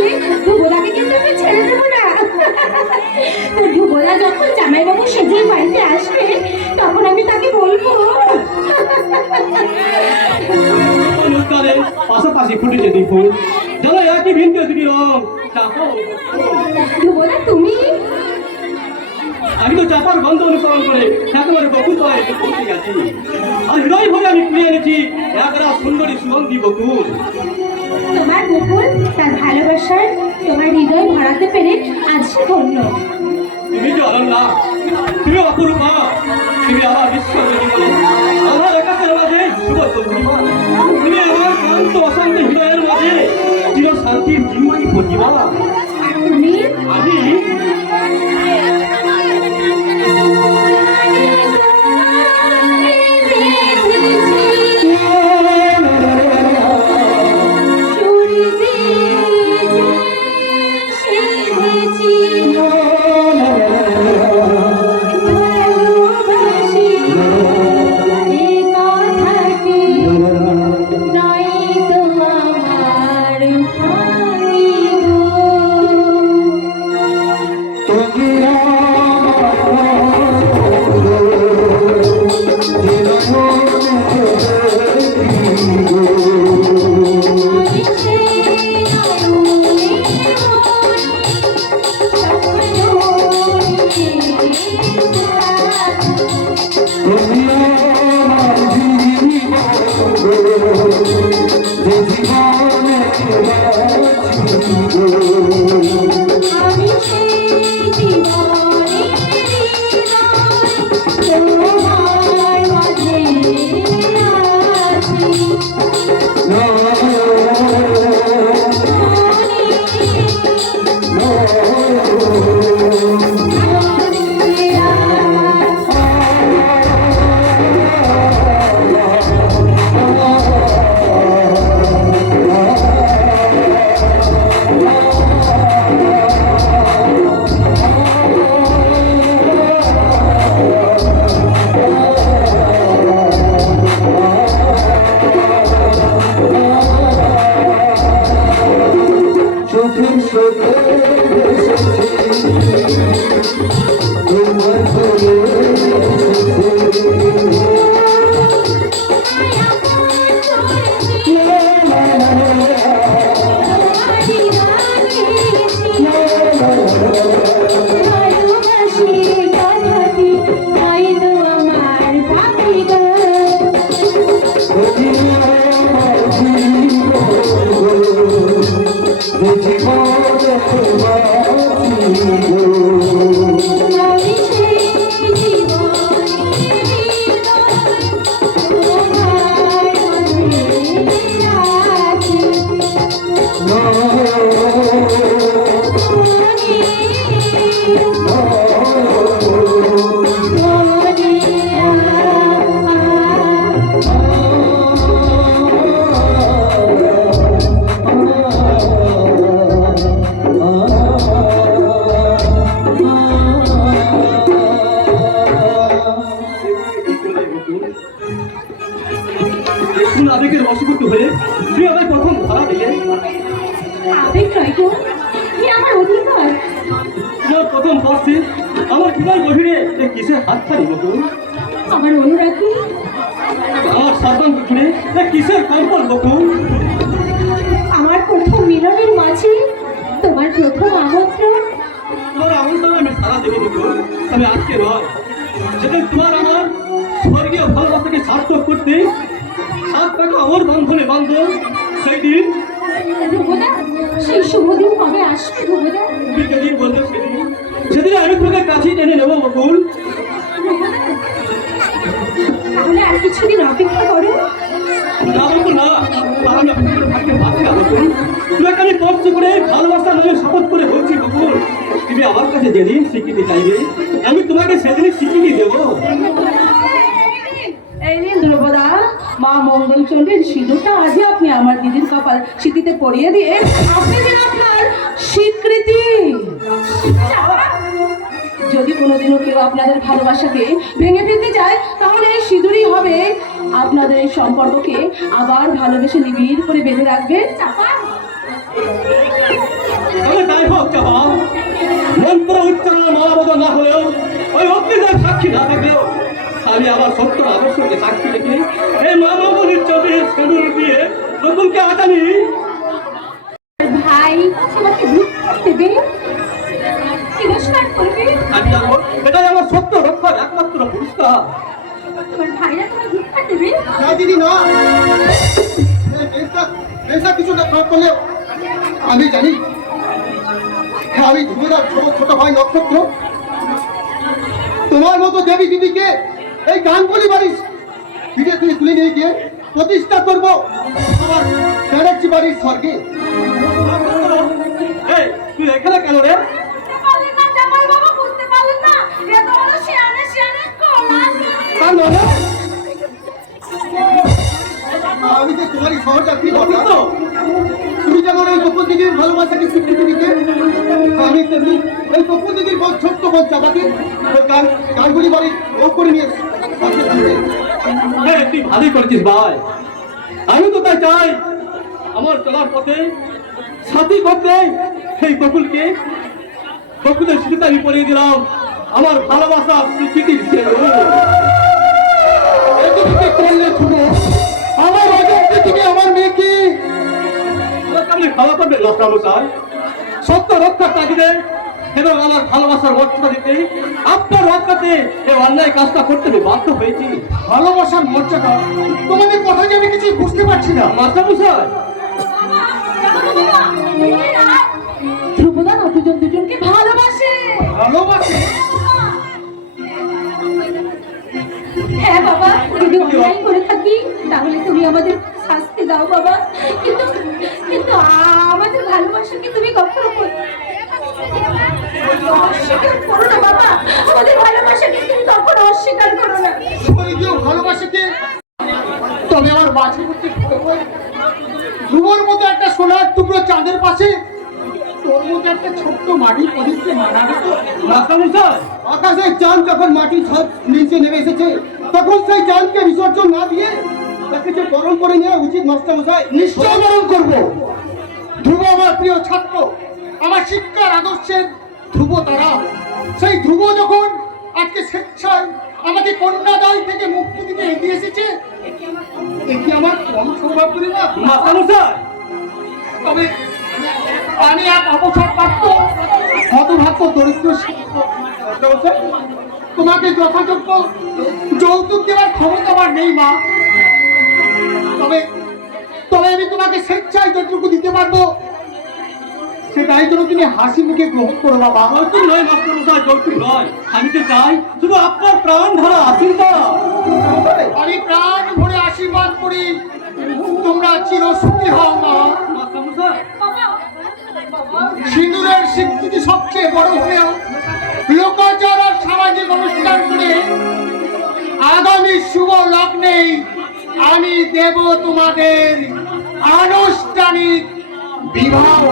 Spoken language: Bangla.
বলে ধ্রুবদাকে কিন্তু আমি ছেড়ে দেবো না। তো ধ্রুবদা যখন জামাইবাবু সেজে বাড়িতে আসবে তখন আমি তাকে বলব। পাশাপাশি ফুটেছে দুই ফুল। যেন একই ভিন্ন দুটি রং। তুমি? আমি তো চাপার গন্ধ অনুসরণ করে একেবারে বকুল পায়ে পৌঁছে গেছি। আর হৃদয় ভরে আমি কুড়িয়ে এনেছি একরা সুন্দরী সুগন্ধি বকুল। বকুল তার ভালোবাসার তোমার হৃদয় ভরাতে পেরে আজ সে ধন্য। তুমি যে না তুমি অপরূপা? তুমি আমার বিশ্বাস জীবনে আমার একাকের মাঝে তুমি আমার অশান্ত হৃদয়ের মাঝে চির শান্তির জীবনী তুমি আমি আমি বশীভূত হয়ে তুই আমায় প্রথম ধরা দিলে। আবেগ নয় গো এ আমার অধিকার। তোমার প্রথম পড়ছে আমার হৃদয় গভীরে এ কিসের হাত ছাড়ি বকুল আমার অনুরাগী। আমার জুড়ে এ কিসের কম্পন বকুল আমার প্রথম মিলনের মাঝে তোমার প্রথম আমন্ত্রণ। তোমার আমন্ত্রণ আমি সারা দেবো বকুল তবে আজকে নয় যেদিন তোমার আমার স্বর্গীয় ভালোবাসাকে সার্থক করতে টাকা আমার বন্ধনে বাঁধব সেই দিন সেই শুভদিন কবে আসবে ধ্রুবদা যেদিন সেদিন সেদিন কাছে টেনে নেব বকুল। তাহলে আর কিছুদিন অপেক্ষা করো। না বকুল না। তা আমি আপনাদের থাকতে পারছি না বকুল তোমাকে আমি কষ্ট করে ভালোবাসা নয় শপথ করে বলছি বকুল তুমি আমার কাছে যেদিন স্বীকৃতি চাইবে আমি তোমাকে সেদিনই স্বীকৃতি দেবো। এই নিন ধ্রুবদা। মা মঙ্গলচণ্ডের সিঁদুরটা আজই আপনি আমার দিদির কপাল স্মৃতিতে পরিয়ে দিয়ে আপনি যে আপনার স্বীকৃতি। যদি কোনোদিনও কেউ আপনাদের ভালোবাসাকে ভেঙে ফেলতে চায়, তাহলে এই সিঁদুরই হবে আপনাদের এই সম্পর্ককে আবার ভালোবেসে নিবিড় করে বেঁধে রাখবে ওই সাক্ষী না থাকলেও আমি আমার সত্য আদর্শকে সাক্ষী রেখে এই মানবনীর চোখে সেলুন দিয়ে নতুনকে আটানি ভাই তোমাকে দেবে? তিরস্কার করবে? আমি এটাই আমার সত্য রক্ষার একমাত্র পুরস্কার। তোমার ভাইরা তোমার ভিক্ষা দেবে? না দিদি না। এইসব এইসব কিছু করলেও আমি জানি। হ্যাঁ, আমি ধুমেদার ছোট ছোট ভাই নক্ষত্র। তোমার মতো দেবী দিদিকে এই গাঙ্গুলি বাড়ির ফিরে তুলে তুলে নিয়ে গিয়ে প্রতিষ্ঠা করব আমার ব্যানার্জি বাড়ির স্বর্গে। এই তুই এখানে কেন রে? পারলেন না জামাই বাবা বুঝতে পারলেন না। এত বড় শিয়ানে শিয়ানে কলা। আর নয় আমি যে তোমারই সহযাত্রী বটে তুমি যেমন এই গোপন দিদির ভালোবাসাকে স্বীকৃতি দিতে আমি তেমনি এই গোপন দিদির বল ছোট্ট বল চাপাতে ওই গান গানগুলি বাড়ি ও করে নিয়ে তুলতে। তুই ভালোই করেছিস ভাই। আমি তো চাই। আমার চলার পথে, সাথী করতে সেই বকুলকে, বকুলের স্মৃতিতে আমি পড়িয়ে দিলাম। আমার ভালোবাসা যে তুমি করলে শুনো, আমার অজান্তে তুমি আমার মেয়েকে আমাকে আপনি ক্ষমা করবেন সত্য রক্ষার তাগিদে এবং আমার ভালোবাসার মর্যাদা দিতে আপনার রক্ষাতে এই অন্যায় কাজটা করতে আমি বাধ্য হয়েছি। ভালোবাসার মর্যাদা? তোমাদের কথা যে আমি কিছু বুঝতে পারছি না। মাস্টারমশাই! ধ্রুবদা নতুন দুজনকে ভালোবাসে। ভালোবাসে? হ্যাঁ বাবা যদি অন্যায় করে থাকি তাহলে তুমি আমাদের শাস্তি দাও বাবা। কিন্তু কিন্তু আমাদের ভালোবাসাকে তুমি কখনো কর- অস্বীকার মতো একটা সোনার টুকরো চাঁদের পাশে একটা ছোট্ট মাটির প্রদীপকে মানাবে চাঁদ যখন মাটির ছাদ নিচে নেমে এসেছে তখন সেই চাঁদকে বিসর্জন না দিয়ে তাকে গরম করে নেওয়া উচিত মাস্টার মশাই নিশ্চয় গরম করব। ধ্রুব আমার প্রিয় ছাত্র, আমার শিক্ষার আদর্শের ধ্রুব তারা। সেই ধ্রুব যখন আজকে স্বেচ্ছায় আমাকে কন্যাদায় থেকে মুক্তি দিতে এগিয়ে এসেছে এটি আমার কম সৌভাগ্য না? মাস্টারমশাই তবে আমি এক অবসর প্রাপ্ত হতভাগ্য দরিদ্র তোমাকে যথাযোগ্য যৌতুক দেওয়ার ক্ষমতা আমার নেই মা। তবে তবে আমি তোমাকে স্বেচ্ছায় যতটুকু দিতে পারব সেটাই যেন তুমি হাসি মুখে গ্রহণ করো বাবা যৌতুক নয় মাস্টারমশাই যৌতুক নয়। আমি তো চাই, শুধু আপনার প্রাণ ধরা, আশীর্বাদ। আমি প্রাণ ভরে আশীর্বাদ করি। তোমরা চির সুখী হও মা। সিঁদুরের স্বীকৃতি সবচেয়ে বড় হলেও লোকাচার আর সামাজিক অনুষ্ঠান করে আগামী শুভ লগ্নেই আমি দেব তোমাদের আনুষ্ঠানিক বিবাহ।